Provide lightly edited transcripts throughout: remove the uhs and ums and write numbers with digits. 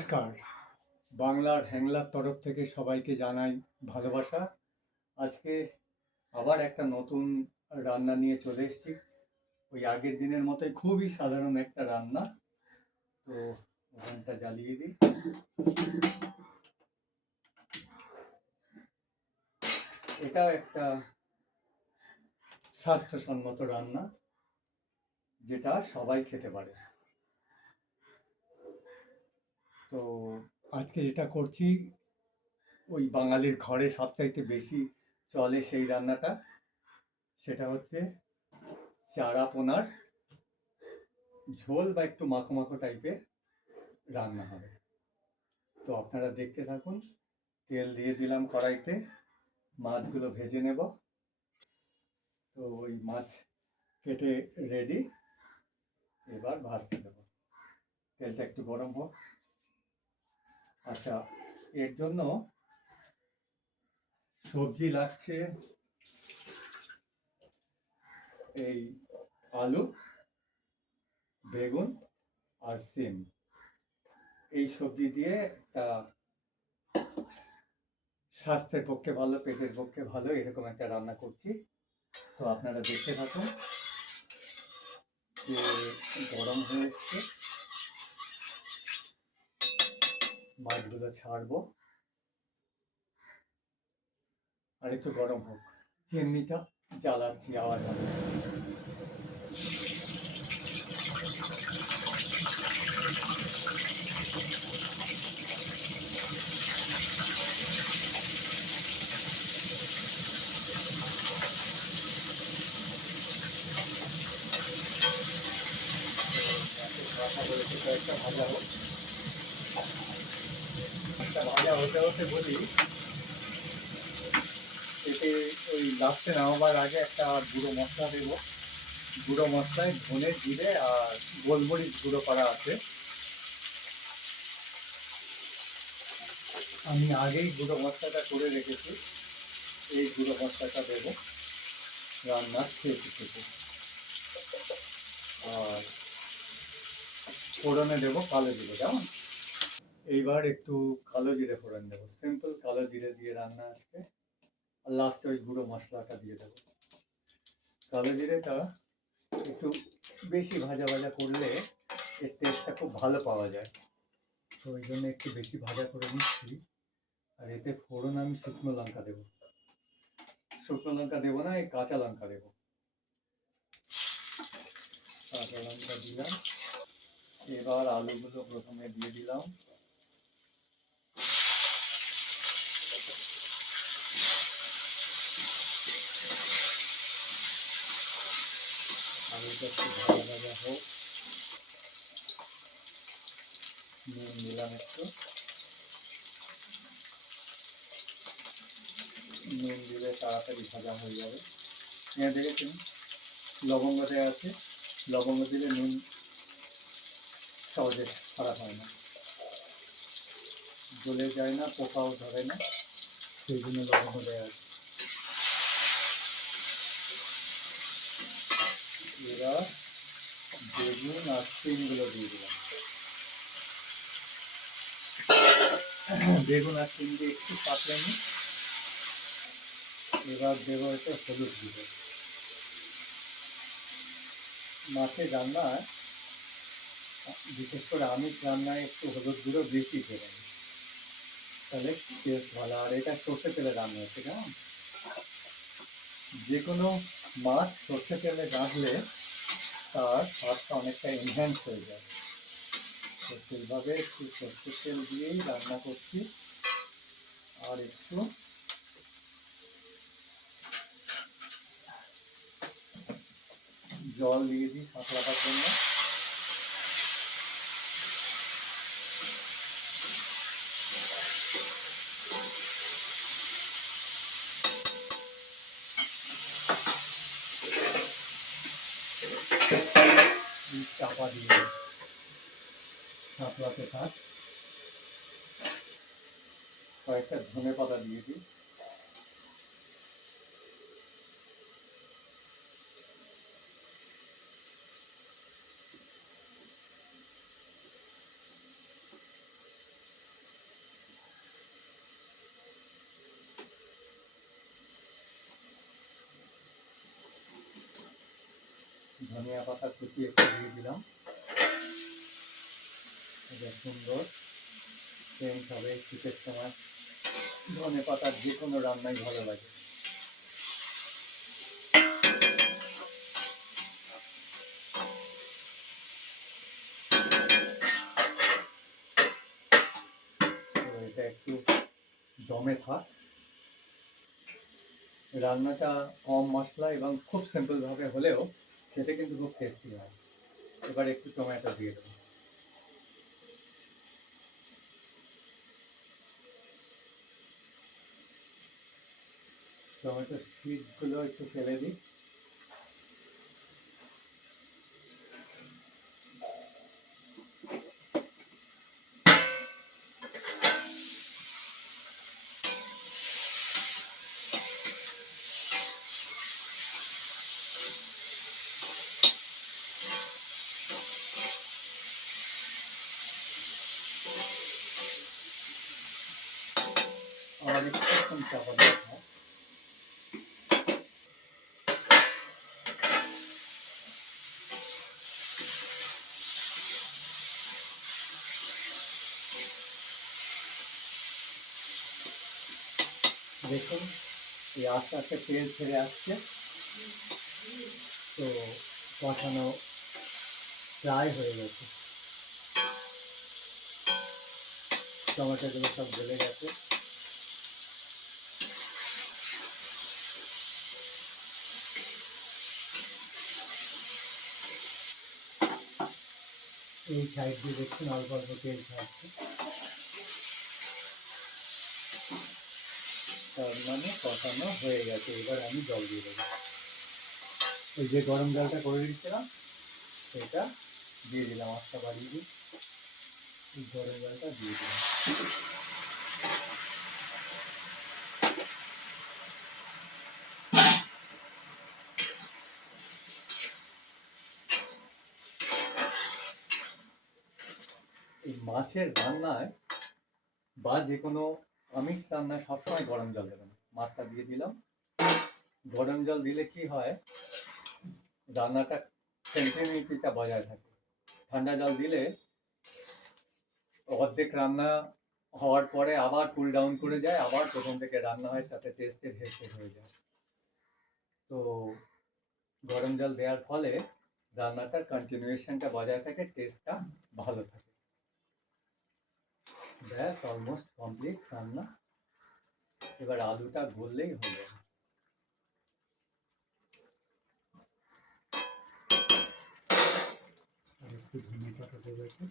নমস্কার। বাংলার হ্যাংলার তরফ থেকে সবাইকে জানাই ভালোবাসা। আজকে আবার একটা নতুন রান্না নিয়ে চলে এসেছি। ওই আগের দিনের মতোই খুবই সাধারণ একটা রান্না। তো ওভেনটা জ্বালিয়ে দিই। এটা একটা স্বাস্থ্যসম্মত রান্না, যেটা সবাই খেতে পারে। তো আজকে যেটা করছি, ওই বাঙালির ঘরে সবচাইতে বেশি চলে সেই রান্নাটা, সেটা হচ্ছে চারা পোনার ঝোল বা একটু মাখো মাখো টাইপের রান্না হবে। তো আপনারা দেখতে থাকুন। তেল দিয়ে দিলাম কড়াইতে, মাছগুলো ভেজে নেব। তো ওই মাছ কেটে রেডি, এবার ভাজতে দেব। তেলটা একটু গরম হোক। আচ্ছা, এর জন্য সবজি লাগছে এই আলু, বেগুন আর সিম। এই সবজি দিয়ে একটা স্বাস্থ্যের পক্ষে ভালো, পেটের পক্ষে ভালো, এরকম একটা রান্না করছি। তো আপনারা দেখতে থাকুন। যে গরম হয়ে এসছে, মাছগুলো ছাড়বো। আর একটু গরম হোক। চিমনিটা জ্বালাচ্ছি, আওয়াজ হবে। কয়েকটা ভাজা হোক। একটা ভাজা হতে হতে বলি, এতে ওই লাস্টে নামাবার আগে একটা গুঁড়ো মশলা দেবো। গুঁড়ো মশলায় ধনে, জিরে আর গোলমরিচ গুঁড়ো করা আছে। আমি আগেই গুঁড়ো মশলাটা করে রেখেছি। এই গুঁড়ো মশলাটা দেবো রান্নার শেষে থেকে। আর ফোড়নে দেবো কালো জিরে, কেমন? এইবার একটু কালো জিরে ফোড়ন দেবো, সিম্পল কালো জিরে দিয়ে রান্না আজকে। আর লাস্টে ওই গুঁড়ো মশলাটা দিয়ে দেবো। কালো জিরেটা একটু বেশি ভাজা ভাজা করলে এর টেস্টটা খুব ভালো পাওয়া যায়। তো ওই জন্য একটু বেশি ভাজা করে নিচ্ছি। আর এতে ফোড়ন আমি শুকনো লঙ্কা দেবো। শুকনো লঙ্কা দেবো না, এই কাঁচা লঙ্কা দেবো। কাঁচা লঙ্কা দিলাম। এবার আলুগুলো প্রথমে দিয়ে দিলাম। আলুটা একটু ভাজা ভাজা হোক। নুন দিলাম একটু। নুন দিলে তাড়াতাড়ি ভাজা হয়ে যাবে। হ্যাঁ, দেখেছেন লবঙ্গ দেওয়া আছে। লবঙ্গ দিলে নুন সহজে খারাপ হয় না, গলে যায় না, পোকাও ধরে না, সেই জন্য লবঙ্গ দেওয়া আছে। এবার বেগুন আর সিমগুলো দিয়ে দিলাম। বেগুন আর সিম দিয়ে একটু পাতলে নিই। এবার দেবো একটু হলুদ গুঁড়ো। মাছের রান্নায়, বিশেষ করে আমিষ রান্নায় একটু হলুদ গুঁড়ো বেশি দেবে, তাহলে টেস্ট ভালো। আর এটা সর্ষে তেলে রান্না হচ্ছে, কেমন? যে কোনো মাছ সর্ষে তেলে রাঁধলে তার স্বাদটা অনেকটা এনহ্যান্স হয়ে যায়। তো সেইভাবে একটু সর্ষের তেল দিয়েই রান্না করছি। আর একটু জল দিয়ে দিই সাঁতলাবার জন্য। চাপা দিয়ে সাঁতলাতে থাক। কয়েকটা ধনে পাতা দিয়ে দিই। ধনিয়া পাতা কুচি একটু দিয়ে দিলাম, এটা সুন্দর সেন্ট হবে। শীতের সময় ধনে পাতার যে কোনো রান্নাই ভালো লাগে। তো এটা একটু দমে থাক। রান্নাটা কম মশলা এবং খুব সিম্পলভাবে হলেও খেতে কিন্তু খুব টেস্টি হয়। এবার একটু টমেটো দিয়ে দেবো। টমেটোর সিডগুলো একটু ফেলে দিই। আর একটু চাপা দিয়ে থাক। দেখুন এই আস্তে আস্তে তেল ছেড়ে আসছে, তো কষানো প্রায় হয়ে গেছে। টমেটোগুলো সব গলে গেছে। এই সাইড দিয়ে দেখুন অল্প অল্প তেল ছাড়ছে, তার মানে কষানো হয়ে গেছে। এবার আমি জল দিয়ে দেবো। ওই যে গরম জলটা করে দিচ্ছিলাম সেটা দিয়ে দিলাম, আস্তা বাড়িয়ে দিই। এই গরম জলটা দিয়ে দিলাম। এই মাছের রান্নায় বা যে কোনো আমিষ রান্নায় সবসময় গরম জল দেবেন। মাছটা দিয়ে দিলাম। গরম জল দিলে কি হয়, রান্নাটা কন্টিনিউটিটা বজায় থাকে। ঠান্ডা জল দিলে অর্ধেক রান্না হওয়ার পরে আবার কুল ডাউন করে যায়, আবার প্রথম থেকে রান্না হয়, তাতে টেস্টের হেরফের হয়ে যায়। তো গরম জল দেওয়ার ফলে রান্নাটার কন্টিনিউয়েশনটা বজায় থাকে, টেস্টটা ভালো থাকে। ব্যাস অলমোস্ট কমপ্লিট রান্না। এবার আলুটা গললেই হলো। আর একটু ধনে পাতা দেবো একটু।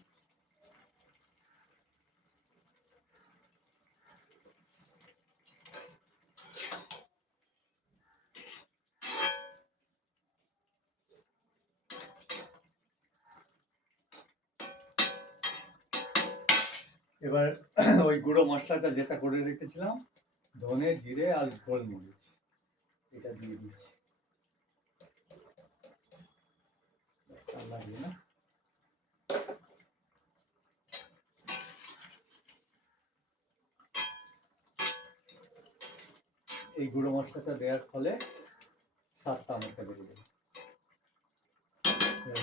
এবার ওই গুঁড়ো মশলাটা যেটা করে রেখেছিলাম, ধনে জিরে আর গোলমরিচ, এটা দিয়ে দিচ্ছি। লাগবে না। এই গুঁড়ো মশলাটা দেওয়ার ফলে স্বাদটা অনেকটা বেড়ে যাবে।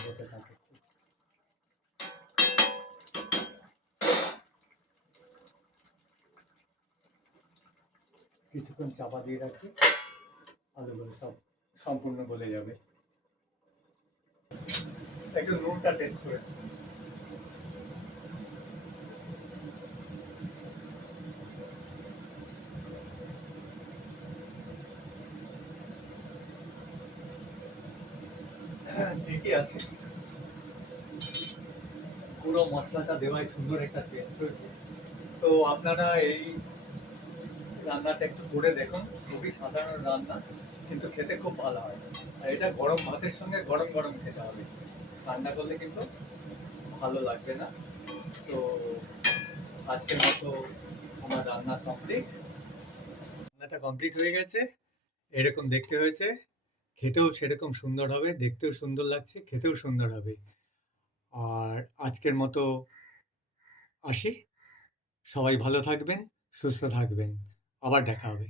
হতে থাকে। কিছুক্ষণ চাপা দিয়ে রাখি, আলুগুলো সব সম্পূর্ণ গলে যাবে। একটু নুনটা টেস্ট করে। ঠিকই আছে, পুরো মশলাটা দেওয়ায় সুন্দর একটা টেস্ট হয়েছে। তো আপনারা এই রান্নাটা একটু করে দেখুন। খুবই সাধারণ রান্না, কিন্তু খেতে খুব ভালো হয়। আর এটা গরম ভাতের সঙ্গে গরম গরম খেতে হবে, ঠান্ডা করলে কিন্তু ভালো লাগবে না। তো আজকের মতো আমার রান্না কমপ্লিট। রান্নাটা কমপ্লিট হয়ে গেছে। এরকম দেখতে হয়েছে, খেতেও সেরকম সুন্দর হবে, দেখতেও সুন্দর লাগছে, খেতেও সুন্দর হবে। আর আজকের মতো আসি। সবাই ভালো থাকবেন, সুস্থ থাকবেন। আবার দেখা হবে।